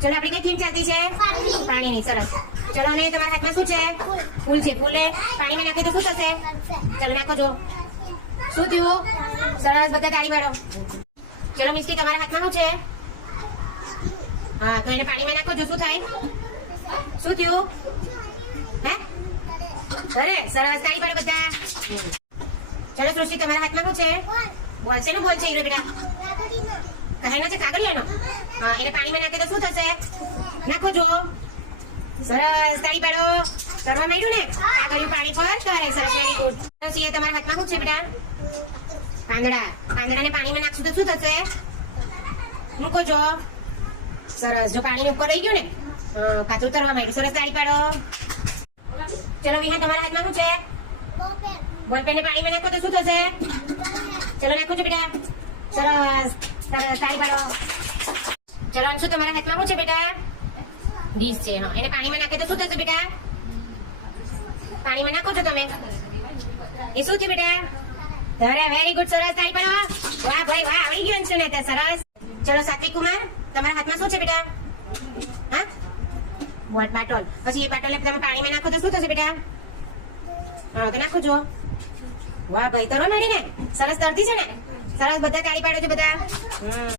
ચલો આપણી કઈ થીમ ચાલતી છે? પાણીની. સરસ. ચલો અને તમારા હાથમાં શું છે? ફૂલ છે. ફૂલે પાણીમાં નાખે તો શું થશે? ચલો નાખો જો. શું થયું? સરસ, બધા તાળી પાડો. ચલો મિસ્ટી, તમારા હાથમાં શું છે? હા, તો એને પાણીમાં નાખો જો. શું થાય? શું થયું? હે? અરે સરસ, તાળી પાડો બધા. ચલો સૃષ્ટિ, તમારા હાથમાં શું છે? બોલ છે ને? બોલ છે હીરો બેટા. કહેનો છે કાગળિયાનો. હા, એને પાણીમાં નાખે તો શું થશે? નાખો જો. સરસ, તાળી પાડો. કરવા માંડ્યું ને? કાગળિયું પાણી પર કરે. સરસ, વેરી ગુડ. સૃષ્ટિ, તમારા હાથમાં શું છે બેટા? પાંદડા. પાંદડાને પાણીમાં નાખશું તો શું થશે? મૂકો જો. સરસ, જો પાણી ઉપર રહી ગયું ને પાછું ઉતરવા માંડ્યું. સરસ, તાળી પાડો. ચલો વિહાન, તમારા હાથમાં શું છે? બોલપેન ને પાણીમાં નાખો તો શું થશે? ચલો નાખો છો બેટા. સરસ, સરસ, તાળી પાડો. ચલો અંશુ, તમારા હાથમાં શું છે બેટા? ડીશ છે. હા, એને પાણીમાં નાખે તો શું થશે બેટા? પાણીમાં નાખો છો તમે. એ શું છે બેટા? અરે વેરી ગુડ. સરસ, તાળી પાડો. વાહ ભાઈ વાહ, આવડી ગયું અંશુ ને. સરસ. ચલો સાત્વિક કુમાર, તમારા હાથમાં શું છે બેટા? હા, બોટ બાટોલ. પછી એ બાટોલ તમે પાણીમાં નાખો તો શું થશે બેટા? હા, તો નાખો જો. વાહ ભાઈ, તરવા માંડી ને. સરસ તરતી છે ને. સરસ, બધા તાળી પાડો છો બધા.